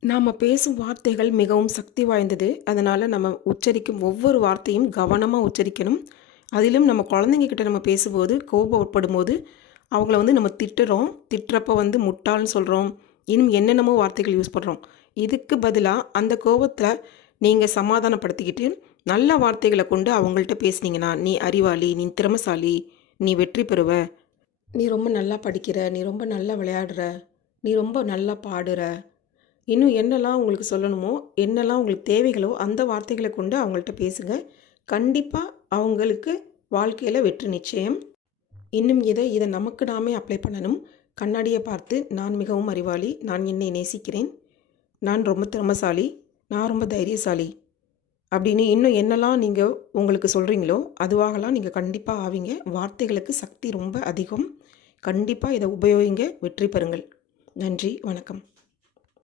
நாம் பேசும் வார்த்தைகள் மிகவும் சக்தி வாய்ந்தது. அதனால் நம்ம உச்சரிக்கும் ஒவ்வொரு வார்த்தையும் கவனமாக உச்சரிக்கணும். அதிலும் நம்ம குழந்தைங்க கிட்ட நம்ம பேசும்போது, கோபப்படும்போது அவங்கள நம்ம திட்டுறோம். திட்டுறப்ப முட்டாள்னு சொல்கிறோம். இன்னும் என்னென்னமோ வார்த்தைகள் யூஸ் பண்ணுறோம். இதுக்கு பதிலாக அந்த கோபத்தில் நீங்கள் சமாதானப்படுத்திக்கிட்டு நல்ல வார்த்தைகளை கொண்டு அவங்கள்ட்ட பேசுனீங்கன்னா, "நீ அறிவாளி, நீ திறமைசாலி, நீ வெற்றி பெறுவ, நீ ரொம்ப நல்லா படிக்கிற, நீ ரொம்ப நல்லா விளையாடுற, நீ ரொம்ப நல்லா பாடுற." இன்னும் என்னெல்லாம் உங்களுக்கு சொல்லணுமோ, என்னெல்லாம் உங்களுக்கு தேவைகளோ அந்த வார்த்தைகளை கொண்டு அவங்கள்ட்ட பேசுங்க. கண்டிப்பாக அவங்களுக்கு வாழ்க்கையில் வெற்றி நிச்சயம். இன்னும் இதை நமக்கு நாமே அப்ளை பண்ணணும். கண்ணாடியை பார்த்து, "நான் மிகவும் அறிவாளி, நான் என்னை நேசிக்கிறேன், நான் ரொம்ப திறமைசாலி, நான் ரொம்ப தைரியசாலி" அப்படின்னு இன்னும் என்னெல்லாம் நீங்கள் உங்களுக்கு சொல்கிறீங்களோ அதுவாகலாம் நீங்கள் கண்டிப்பாக ஆவீங்க. வார்த்தைகளுக்கு சக்தி ரொம்ப அதிகம். கண்டிப்பாக இதை உபயோகிங்க, வெற்றி பெறுங்கள். நன்றி, வணக்கம்.